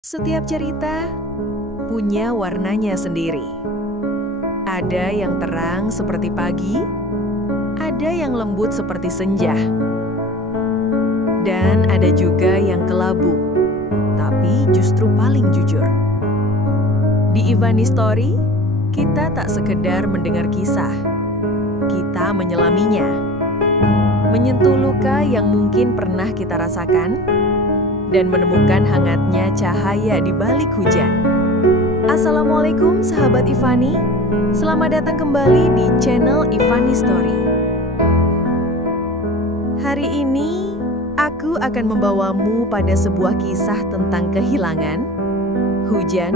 Setiap cerita punya warnanya sendiri. Ada yang terang seperti pagi, ada yang lembut seperti senja, dan ada juga yang kelabu, tapi justru paling jujur. Di Ivani Story, kita tak sekedar mendengar kisah, kita menyelaminya, menyentuh luka yang mungkin pernah kita rasakan, dan menemukan hangatnya cahaya di balik hujan. Assalamualaikum sahabat Ivani, selamat datang kembali di channel Ivani Story. Hari ini, aku akan membawamu pada sebuah kisah tentang kehilangan, hujan,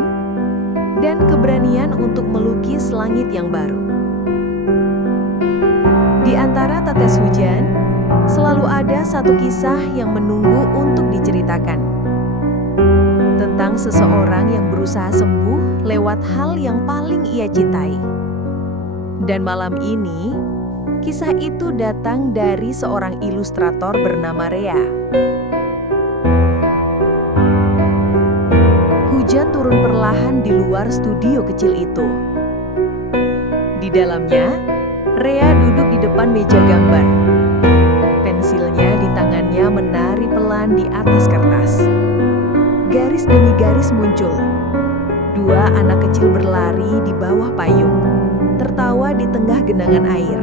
dan keberanian untuk melukis langit yang baru. Di antara tetes hujan, selalu ada satu kisah yang menunggu untuk diceritakan. Tentang seseorang yang berusaha sembuh lewat hal yang paling ia cintai. Dan malam ini, kisah itu datang dari seorang ilustrator bernama Rea. Hujan turun perlahan di luar studio kecil itu. Di dalamnya, Rea duduk di depan meja gambar. Pensilnya di tangannya menari pelan di atas kertas. Garis demi garis muncul. Dua anak kecil berlari di bawah payung, tertawa di tengah genangan air.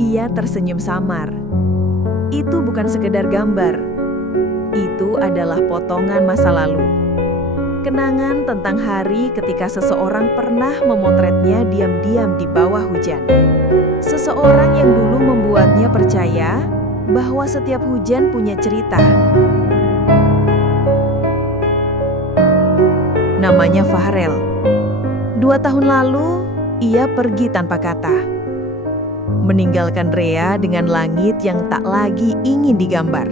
Ia tersenyum samar. Itu bukan sekedar gambar. Itu adalah potongan masa lalu. Kenangan tentang hari ketika seseorang pernah memotretnya diam-diam di bawah hujan. Seseorang yang dulu membuatnya percaya bahwa setiap hujan punya cerita. Namanya Farel. 2 tahun lalu, ia pergi tanpa kata. Meninggalkan Rea dengan langit yang tak lagi ingin digambar.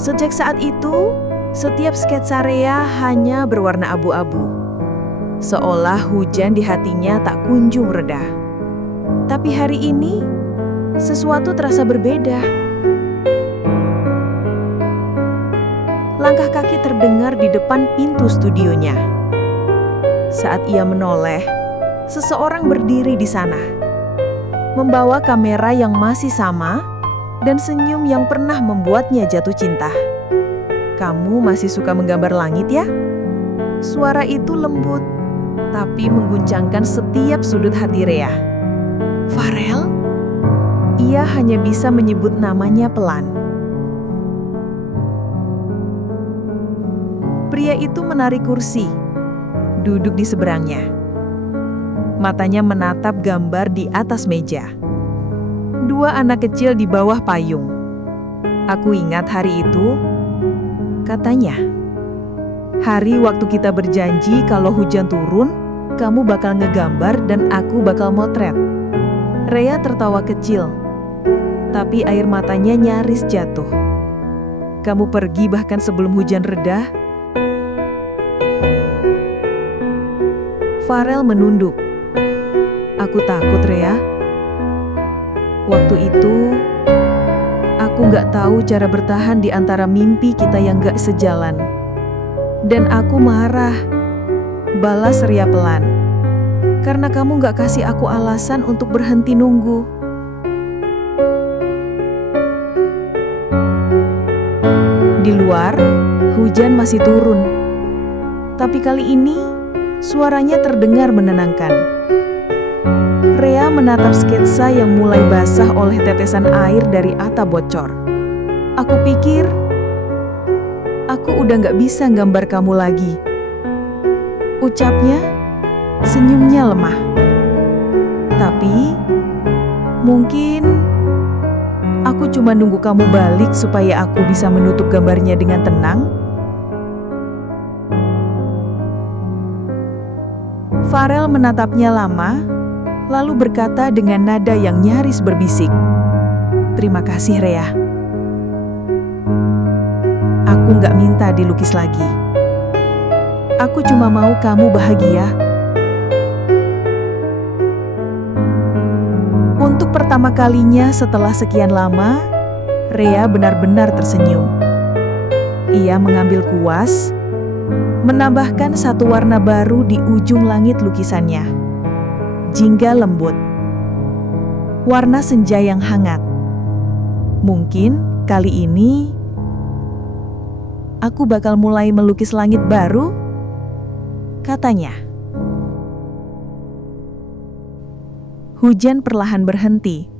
Sejak saat itu, setiap sketsa Rea hanya berwarna abu-abu. Seolah hujan di hatinya tak kunjung reda. Tapi hari ini, sesuatu terasa berbeda. Langkah kaki terdengar di depan pintu studionya. Saat ia menoleh, seseorang berdiri di sana. Membawa kamera yang masih sama dan senyum yang pernah membuatnya jatuh cinta. "Kamu masih suka menggambar langit ya?" Suara itu lembut, tapi mengguncangkan setiap sudut hati Rea. Farel? Ia hanya bisa menyebut namanya pelan. Pria itu menarik kursi, duduk di seberangnya. Matanya menatap gambar di atas meja. Dua anak kecil di bawah payung. "Aku ingat hari itu," katanya. "Hari waktu kita berjanji kalau hujan turun, kamu bakal ngegambar dan aku bakal motret." Rea tertawa kecil, tapi air matanya nyaris jatuh. "Kamu pergi bahkan sebelum hujan reda?" Farel menunduk. "Aku takut, Rea. Waktu itu, aku gak tahu cara bertahan di antara mimpi kita yang gak sejalan. Dan aku marah," balas Rea pelan. "Karena kamu gak kasih aku alasan untuk berhenti nunggu." Di luar, hujan masih turun. Tapi kali ini, suaranya terdengar menenangkan. Rea menatap sketsa yang mulai basah oleh tetesan air dari atap bocor. "Aku pikir, aku udah gak bisa gambar kamu lagi," ucapnya, senyumnya lemah. "Tapi, mungkin aku cuma nunggu kamu balik supaya aku bisa menutup gambarnya dengan tenang." Farel menatapnya lama, lalu berkata dengan nada yang nyaris berbisik, "Terima kasih, Rea. Aku gak minta dilukis lagi. Aku cuma mau kamu bahagia." Untuk pertama kalinya setelah sekian lama, Rea benar-benar tersenyum. Ia mengambil kuas, menambahkan satu warna baru di ujung langit lukisannya. Jingga lembut. Warna senja yang hangat. Mungkin kali ini aku bakal mulai melukis langit baru, katanya. Hujan perlahan berhenti.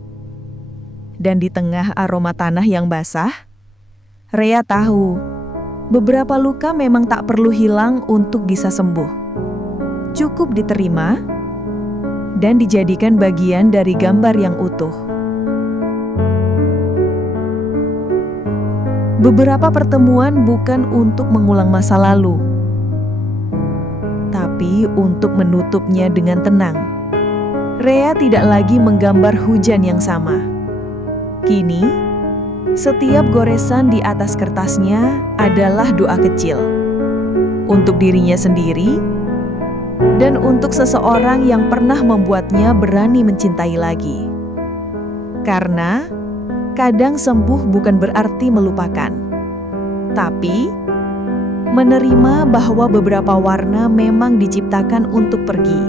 Dan di tengah aroma tanah yang basah, Rea tahu beberapa luka memang tak perlu hilang untuk bisa sembuh. Cukup diterima dan dijadikan bagian dari gambar yang utuh. Beberapa pertemuan bukan untuk mengulang masa lalu, tapi untuk menutupnya dengan tenang. Rea tidak lagi menggambar hujan yang sama. Kini, setiap goresan di atas kertasnya adalah doa kecil untuk dirinya sendiri dan untuk seseorang yang pernah membuatnya berani mencintai lagi. Karena kadang sembuh bukan berarti melupakan, tapi menerima bahwa beberapa warna memang diciptakan untuk pergi.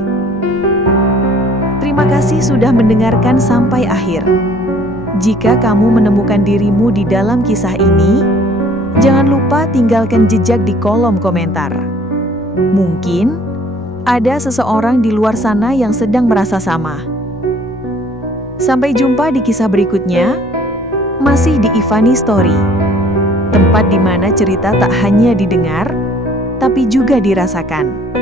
Terima kasih sudah mendengarkan sampai akhir. Jika kamu menemukan dirimu di dalam kisah ini, jangan lupa tinggalkan jejak di kolom komentar. Mungkin ada seseorang di luar sana yang sedang merasa sama. Sampai jumpa di kisah berikutnya, masih di Ivani Story. Tempat di mana cerita tak hanya didengar, tapi juga dirasakan.